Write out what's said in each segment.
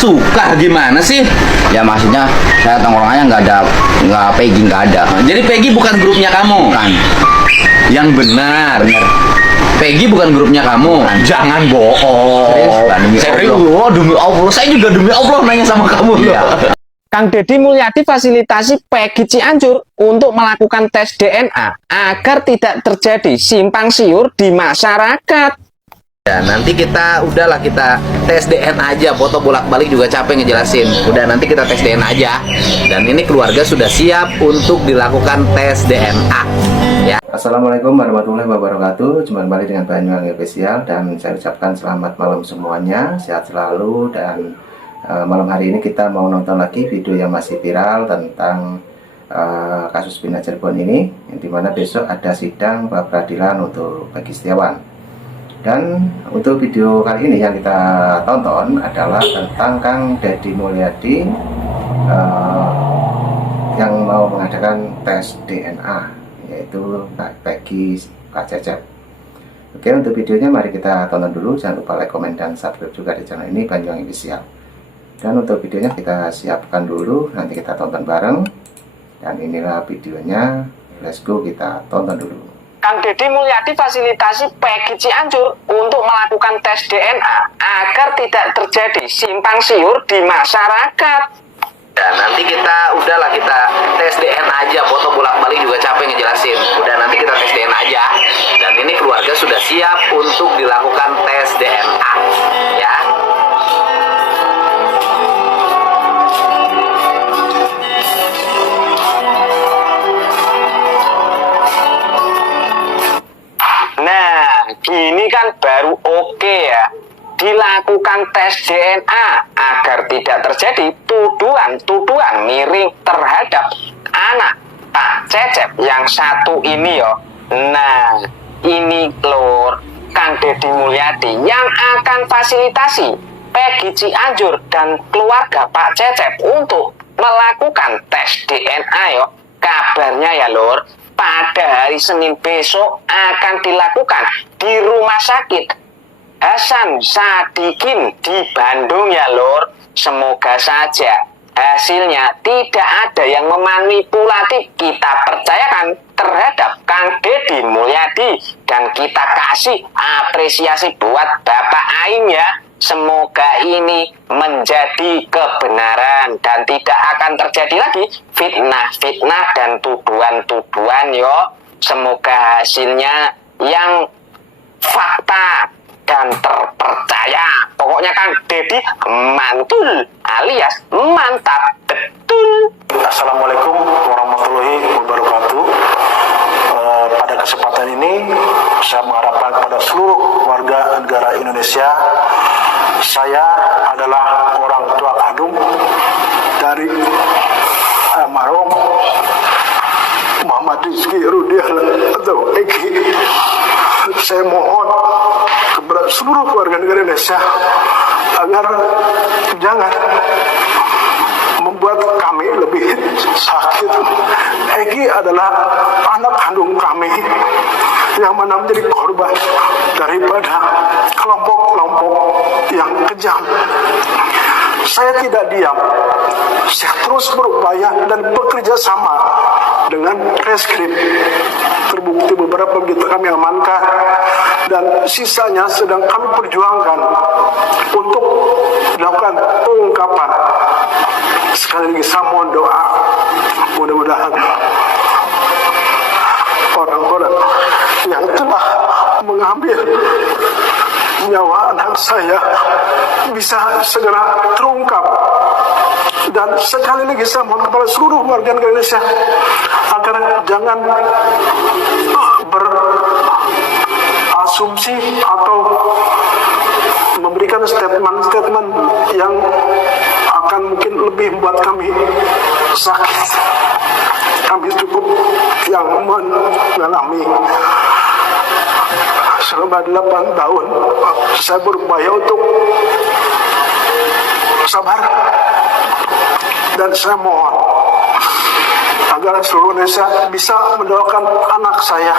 suka gimana sih? Ya maksudnya saya tongkrongannya nggak Peggy nggak ada. Jadi Peggy bukan grupnya kamu? Bukan. Yang benar. Bener. Peggy bukan grupnya kamu? Bukan. Jangan bohong. Serius, Pak, demi Serius, Allah. oh, demi Allah. Saya juga demi Allah nanya sama kamu loh. Iya. Kang Deddy Mulyadi fasilitasi Peggy Cianjur untuk melakukan tes DNA agar tidak terjadi simpang siur di masyarakat. Ya, nanti kita tes DNA aja, foto bolak-balik juga capek ngejelasin. Udah nanti kita tes DNA aja. Dan ini keluarga sudah siap untuk dilakukan tes DNA. Ya. Assalamualaikum warahmatullahi wabarakatuh. Jumpa kembali dengan Banyuwangi Official dan saya ucapkan selamat malam semuanya, sehat selalu. Dan malam hari ini kita mau nonton lagi video yang masih viral tentang kasus Bina Cirebon ini, yang dimana besok ada sidang pra peradilan untuk Peggy Setiawan. Dan untuk video kali ini yang kita tonton adalah tentang Kang Deddy Mulyadi yang mau mengadakan tes DNA, yaitu Peggy Kak Cecep. Oke, untuk videonya mari kita tonton dulu. Jangan lupa like, komen, dan subscribe juga di channel ini Banyuwangi Official. Dan untuk videonya kita siapkan dulu, nanti kita tonton bareng. Dan inilah videonya, let's go, kita tonton dulu. Kang Deddy Mulyadi fasilitasi Peggy Cianjur untuk melakukan tes DNA agar tidak terjadi simpang siur di masyarakat. Dan nanti kita tes DNA aja, foto bolak-balik juga capek ngejelasin. Udah nanti kita tes DNA aja. Dan ini keluarga sudah siap untuk dilakukan tes DNA. Ya. Nah, gini kan baru oke ya. Dilakukan tes DNA agar tidak terjadi tuduhan miring terhadap anak Pak Cecep yang satu ini yo. Nah, ini lor Kang Deddy Mulyadi yang akan fasilitasi Peggy Cianjur dan keluarga Pak Cecep untuk melakukan tes DNA yo. Kabarnya ya lor, pada hari Senin besok akan dilakukan di Rumah Sakit Hasan Sadikin di Bandung ya lor. Semoga saja hasilnya tidak ada yang memanipulatif. Kita percayakan terhadap Kang Deddy Mulyadi dan kita kasih apresiasi buat Bapak Aing ya. Semoga ini menjadi kebenaran dan tidak akan terjadi lagi fitnah-fitnah dan tuduhan-tuduhan yo. Semoga hasilnya yang fakta dan terpercaya. Pokoknya Kang Deddy mantul alias mantap betul. Assalamualaikum warahmatullahi wabarakatuh. Pada kesempatan ini saya mengharapkan kepada seluruh warga negara Indonesia, saya adalah orang tua kandung dari almarhum Muhammad Rizky Rudial atau Eki. Saya mohon kepada seluruh warga negara Indonesia agar jangan membuat kami lebih sakit. Eki adalah anak kandung kami yang mana menjadi korban daripada kelompok-kelompok yang kejam. Saya tidak diam, saya terus berupaya dan bekerja sama dengan reskrim. Terbukti beberapa begitu kami amankan dan sisanya sedang kami perjuangkan untuk dilakukan pengungkapan. Sekali lagi saya mohon doa, mudah-mudahan orang-orang yang telah mengambil nyawa anak saya bisa segera terungkap. Dan sekali lagi saya mohon kepada seluruh warga negara Indonesia agar jangan berasumsi atau memberikan statement-statement yang akan mungkin lebih membuat kami sakit. Kami cukup yang mengalami selama 8 tahun saya berupaya untuk sabar, dan saya mohon agar seluruh Indonesia bisa mendoakan anak saya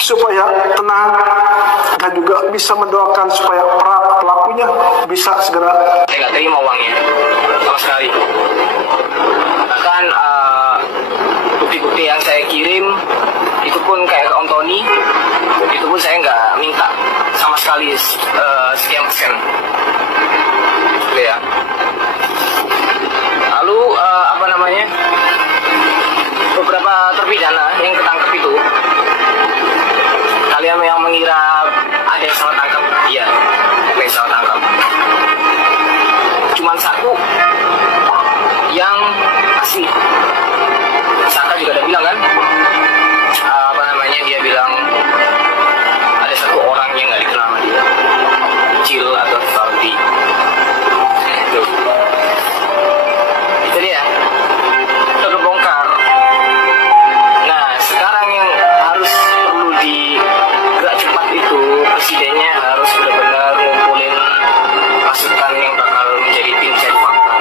supaya tenang dan juga bisa mendoakan supaya pra pelakunya bisa segera. Saya nggak terima uangnya sama sekali. Bahkan bukti-bukti yang saya kirim itu pun kayak ke Om Tony, itu pun saya nggak minta sama sekali sekian persen. Gitu ya. Lalu apa namanya, beberapa terpidana yang ketangkep itu, kalian yang mengira ada yang salah tangkap, iya, ada yang salah tangkap. Cuman satu yang asli. Saka juga udah bilang kan, apa namanya, dia bilang ada satu orang yang nggak dikenal sama dia, kecil atau salty. Itu dia, itu kebongkar. Nah, sekarang yang harus perlu digerak cepat itu, presidennya harus benar-benar ngumpulin pasukan yang bakal menjadi tim cari fakta.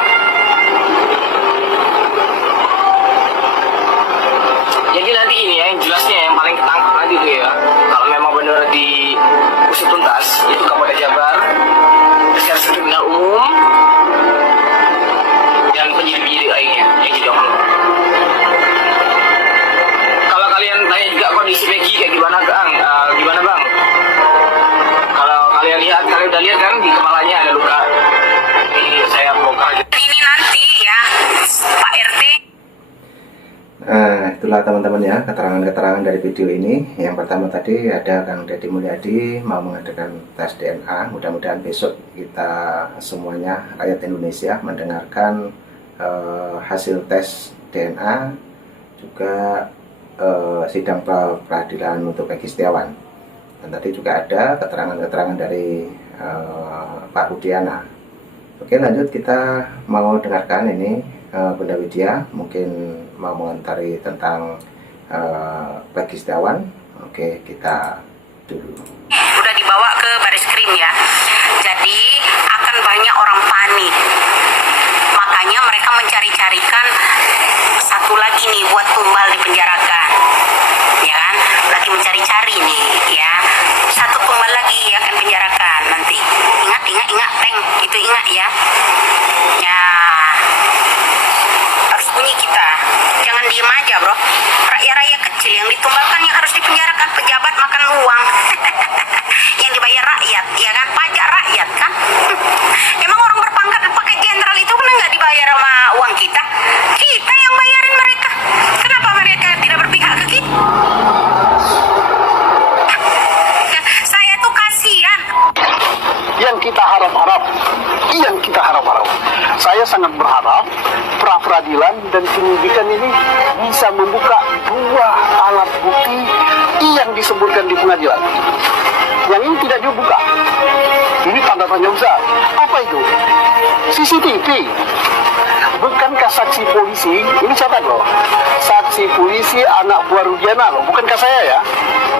Jadi nanti ini ya, yang jelasnya yang paling ketangkap nanti tuh ya, kalau memang benar diusut tuntas, itu Kapolda Jabar, Reserse Kriminal Umum, dan penyidik-penyidik lainnya yang jadi oknum. Kalau kalian tanya juga kondisi Peggy kayak gimana Bang? Gimana Bang? Kalau kalian lihat, kalian udah lihat kan di kepalanya ada luka. Ini saya bongkar aja. Ini nanti ya Pak RT. Nah, itulah teman-teman ya, keterangan-keterangan dari video ini. Yang pertama tadi ada Kang Deddy Mulyadi mau mengadakan tes DNA. Mudah-mudahan besok kita semuanya, rakyat Indonesia, mendengarkan hasil tes DNA, juga sidang peradilan untuk Peggy Setiawan. Dan tadi juga ada keterangan-keterangan dari Pak Rudiana. Oke, lanjut kita mau dengarkan ini. Bunda Widya mungkin mau mengomentari tentang Peggy Setiawan. Oke, kita dulu. Udah dibawa ke baris krim ya. Jadi akan banyak orang panik. Makanya mereka mencari-carikan satu lagi nih buat tumbal dipenjarakan. Ya kan? Lagi mencari-cari nih ya. Satu tumbal lagi akan penjarakan nanti. Ingat, Teng. Itu ingat ya. Ya. Harus bunyi kita. Jangan diem aja, bro. Rakyat-rakyat kecil yang ditumbalkan yang harus dipenjarakan, pejabat makan uang. Yang dibayar rakyat, ya kan? Pajak rakyat kan? Emang orang berpangkat pakai jenderal itu benar nggak dibayar sama uang kita? Kita yang bayarin mereka. Kenapa mereka tidak berpihak ke kita? Saya tuh kasihan. Yang kita harap-harap, saya sangat berharap pra-peradilan dan penyidikan ini bisa membuka dua alat bukti yang disebutkan di pengadilan. Yang ini tidak dibuka. Ini tanda tanya besar. Apa itu? CCTV. Bukankah saksi polisi, ini catat loh, saksi polisi anak buah Rudiana loh, bukankah saya ya,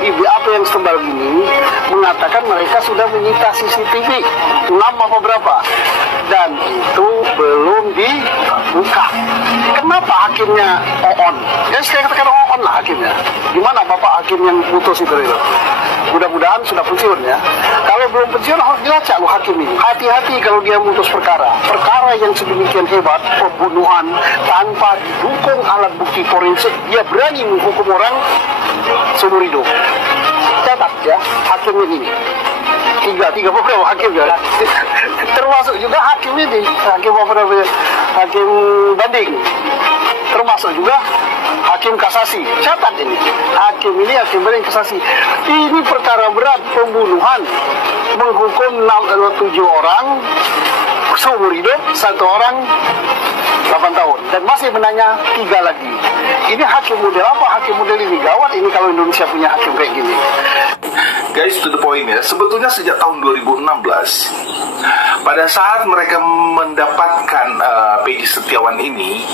ibu apa yang sembal gini mengatakan mereka sudah menyita CCTV 6 apa berapa, dan itu belum dibuka. Kenapa hakimnya on? Ya saya katakan on lah hakimnya. Gimana bapak hakim yang putus itu? Mudah-mudahan sudah pensiun ya. Kalau belum pensiun harus dilacak loh hakim ini. Hati-hati kalau dia memutus perkara yang sedemikian hebat, pembunuhan tanpa didukung alat bukti forensik, dia berani menghukum orang seumur hidup. Catat ya, hakim ini tiga beberapa hakim ya, termasuk juga hakim ini, hakim banding, termasuk juga hakim kasasi. Catat ini, hakim ini hakim banding kasasi. Ini perkara berat, pembunuhan, menghukum 7 orang seumur hidup, 1 orang 8 tahun, dan masih menanya 3 lagi. Ini hakim model apa? Hakim model ini gawat ini kalau Indonesia punya hakim kayak gini. Guys, to the point ya, sebetulnya sejak tahun 2016 pada saat mereka mendapatkan Peggy Setiawan ini,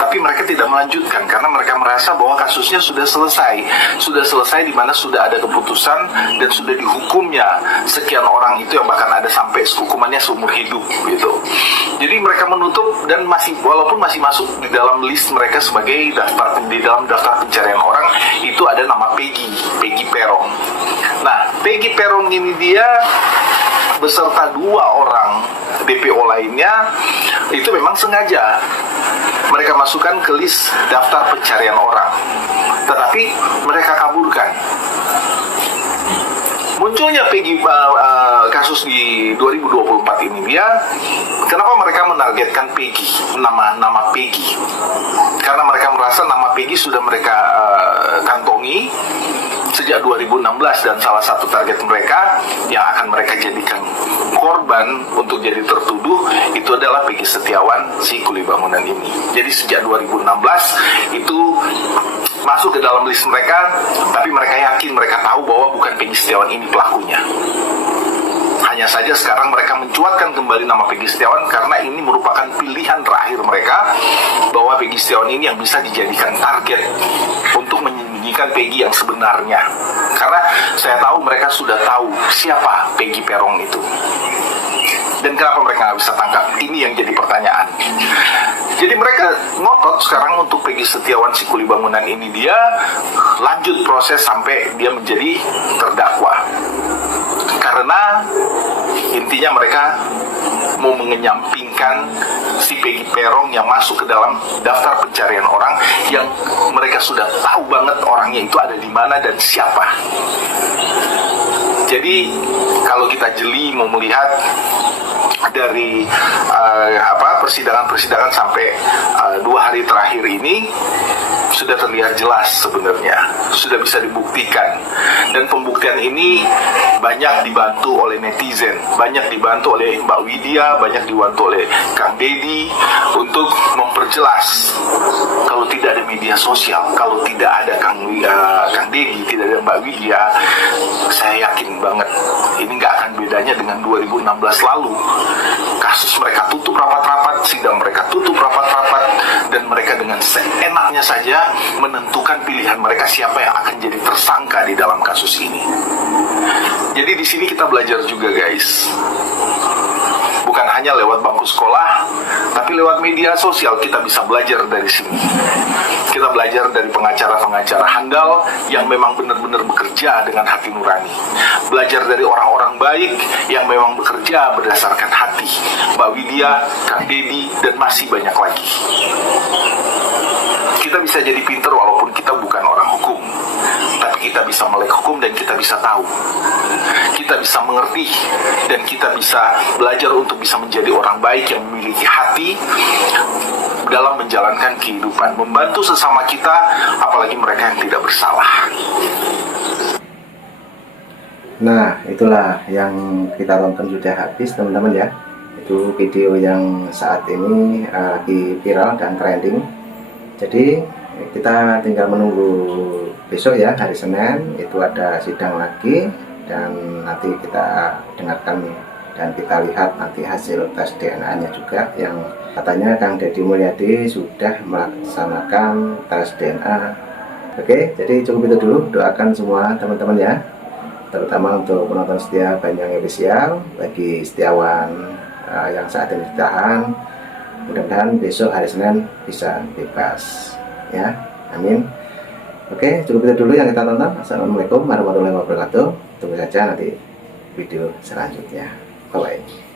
tapi mereka tidak melanjutkan karena mereka merasa bahwa kasusnya sudah selesai di mana sudah ada keputusan dan sudah dihukumnya sekian orang itu, yang bahkan ada sampai hukumannya seumur hidup gitu. Jadi mereka menutup, dan walaupun masih masuk di dalam list mereka sebagai di dalam daftar pencarian orang, itu ada nama Peggy Peron. Nah, Peggy Peron ini dia beserta 2 orang DPO lainnya itu memang sengaja mereka masukkan ke list daftar pencarian orang, tetapi mereka kaburkan. Munculnya Peggy kasus di 2024 ini kenapa mereka menargetkan Peggy, nama Peggy? Karena mereka merasa nama Peggy sudah mereka kantongi sejak 2016 dan salah satu target mereka yang akan mereka jadikan korban untuk jadi tertuduh itu adalah Peggy Setiawan si kuli bangunan ini. Jadi sejak 2016 itu masuk ke dalam list mereka, tapi mereka yakin, mereka tahu bahwa bukan Peggy Setiawan ini pelakunya. Hanya saja sekarang mereka mencuatkan kembali nama Peggy Setiawan karena ini merupakan pilihan terakhir mereka bahwa Peggy Setiawan ini yang bisa dijadikan target untuk menyembunyikan Peggy yang sebenarnya. Karena saya tahu mereka sudah tahu siapa Peggy Peron itu. Dan kenapa mereka nggak bisa tangkap? Ini yang jadi pertanyaan. Jadi mereka ngotot sekarang untuk Peggy Setiawan si kuli bangunan ini dia lanjut proses sampai dia menjadi terdakwa. Karena intinya mereka mau mengenyampingkan si Peggy Peron yang masuk ke dalam daftar pencarian orang yang mereka sudah tahu banget orangnya itu ada di mana dan siapa. Jadi kalau kita jeli mau melihat dari persidangan sampai 2 hari terakhir ini sudah terlihat jelas sebenarnya, sudah bisa dibuktikan, dan pembuktian ini banyak dibantu oleh netizen, banyak dibantu oleh Mbak Widya, banyak dibantu oleh Kang Deddy untuk memperjelas. Kalau tidak ada media sosial, kalau tidak ada Kang Deddy, tidak ada Mbak Widya, saya yakin banget ini nggak akan bedanya dengan 2016 lalu. Kasus mereka tutup rapat-rapat, sidang mereka tutup rapat-rapat, dan mereka dengan seenaknya saja menentukan pilihan mereka siapa yang akan jadi tersangka di dalam kasus ini. Jadi di sini kita belajar juga, guys. Bukan hanya lewat bangku sekolah, tapi lewat media sosial kita bisa belajar dari sini. Kita belajar dari pengacara-pengacara handal yang memang benar-benar bekerja dengan hati nurani. Belajar dari orang-orang baik yang memang bekerja berdasarkan hati. Mbak Widya, Kang Deddy, dan masih banyak lagi. Kita bisa jadi pinter walaupun kita bukan orang hukum, tapi kita bisa melek hukum dan kita bisa tahu. Kita bisa mengerti dan kita bisa belajar untuk bisa menjadi orang baik yang memiliki hati dalam menjalankan kehidupan, membantu sesama kita, apalagi mereka yang tidak bersalah. Nah, itulah yang kita tonton sudah habis, teman-teman ya. Itu video yang saat ini lagi viral dan trending. Jadi kita tinggal menunggu besok ya, hari Senin itu ada sidang lagi, dan nanti kita dengarkan dan kita lihat nanti hasil tes DNA-nya juga, yang katanya Kang Deddy Mulyadi sudah melaksanakan tes DNA. Oke, jadi cukup itu dulu. Doakan semua teman-teman ya, terutama untuk penonton setia Banyuwangi Official. Bagi Setiawan yang saat ini ditahan, mudah-mudahan besok hari Senin bisa bebas ya, amin. Oke, cukup itu dulu yang kita tonton. Assalamualaikum warahmatullahi wabarakatuh. Tunggu saja nanti video selanjutnya. Bye bye.